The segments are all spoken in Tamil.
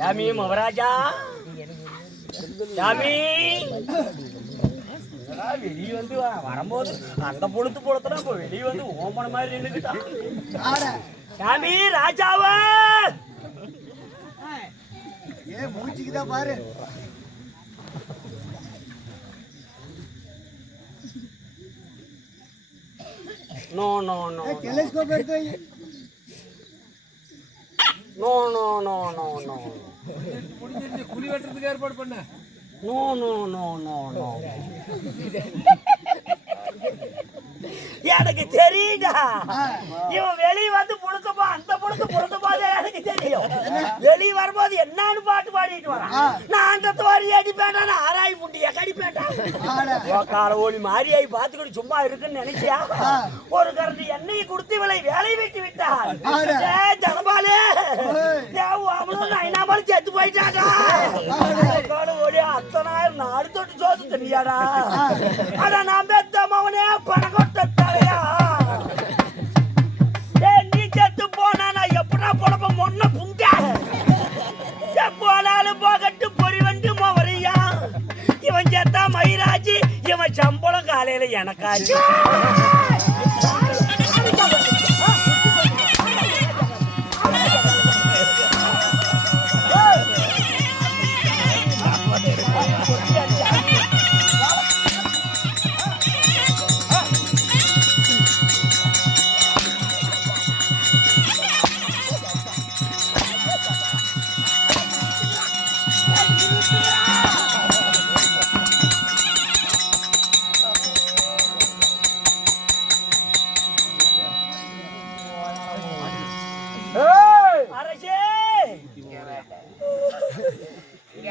யாமி மகாராஜா யாமி வெளியே வந்து வரும்போது அந்த பொழுத்துல இப்போ வெளியே வந்து ஓமன மாதிரி நின்றுக்கிட்டான். யாமி ராஜாவா ஏன் மூச்சுக்குதான் பாரு. நோ நோ நோ டெலிஸ்கோப் எடுத்து வை. No no no no no குழி வெட்டுறதுக்கு ஏற்பாடு பண்ண. No no no no no எனக்கு தெரியுதா, இவன் வெளியே வந்து புழுக்கப்பா அந்த புழுக்க புழுக்கப்போதே எனக்கு தெரியும். வெளியே வரும்போது என்னன்னு பாட்டு பாடிட்டு வரான். நான் அந்த தோரி அடிப்பேன்டா, நான் ஆராய் முண்டிய கடிப்பேன்டா. கால ஓலி மாரியாய் பார்த்துக்கிட்டு சும்மா இருக்குன்னு நினைச்சியா? ஒரு கரண்டி எண்ணெயை கொடுத்து இவளை வேலை வைத்து விட்டார். ஜனபாலே அவனும் நைனாபாலும் செத்து போயிட்டாடா. ஓடி அத்தனாயிரம் நாடு தொட்டு சோத்து தெரியாடா. ஆனா நான் பெத்தம் அவனே பணம் கொட்ட தலையா. நீ செத்து போனா நான் எப்படா பொழப்ப மொன்ன புங்க போனாலும் போகட்டு பொறி வந்து மொவரியா. இவன் செத்தா மயிராச்சு, இவன் சம்பளம் காலையில எனக்காச்சு.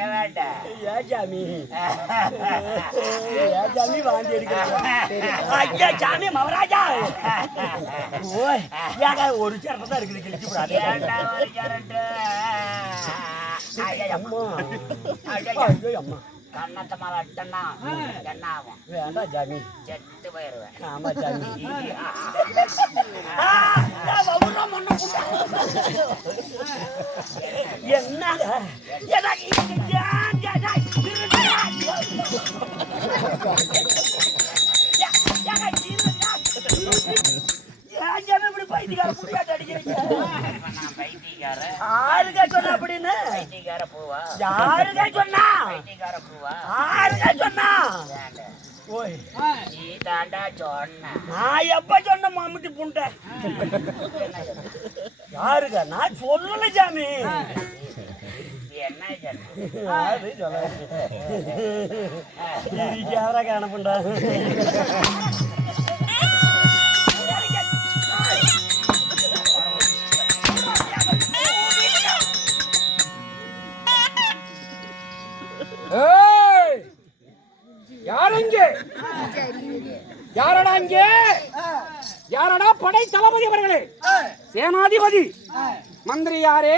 ஏன் சாமி ஏன் சாமி வாந்தி எடுக்கிறேன் ஐயா சாமி மவராஜா ஓய் ஏங்க ஒரு சரட்டை தான் இருக்குது கிழிச்சு விடாது அம்மா ஐயோ அம்மா கண்ணத்தை மேல அட்டன்னா என்ன ஆகும்? வேண்டாம் சாமி செத்து போயிருவேன். ஆமா சாமி என்னங்க இப்படி பைத்தியக்கார புரியாட்ட அடிக்கிறீங்க நான் பைத்தியக்காரன். யாருக்கா சொன்ன அப்படின்னு பைத்தியக்கார பூவா? யாருக்கா சொன்னா பைத்தியக்கார பூவா? யாருக்கா சொன்னா ஓய் நீ தாண்டா சொன்ன. நான் எப்ப சொன்ன மாமிட்டி புண்டை யாருக்கா நான் சொல்லல சாமி என்ன சொன்ன? யாரு சொல்ல யாரா காணப்புண்டா யாரங்கே யாரடா இங்கே யாரடா படை தளபதி அவர்களே சேனாதிபதி மந்திரி யாரே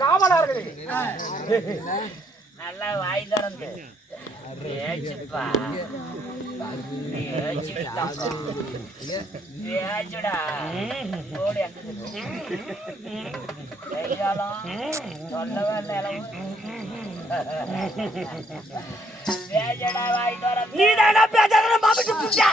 காவலர்களே நல்லா வாய் திறந்து பேச்சுப்பா. பேச்சுடா. ஓடி அங்குது. கையாலும் சொல்லவே நிலவும். பேச்சடா வாய் திறந்து. நீ தானே பேசாத மாமிட்டி புண்டை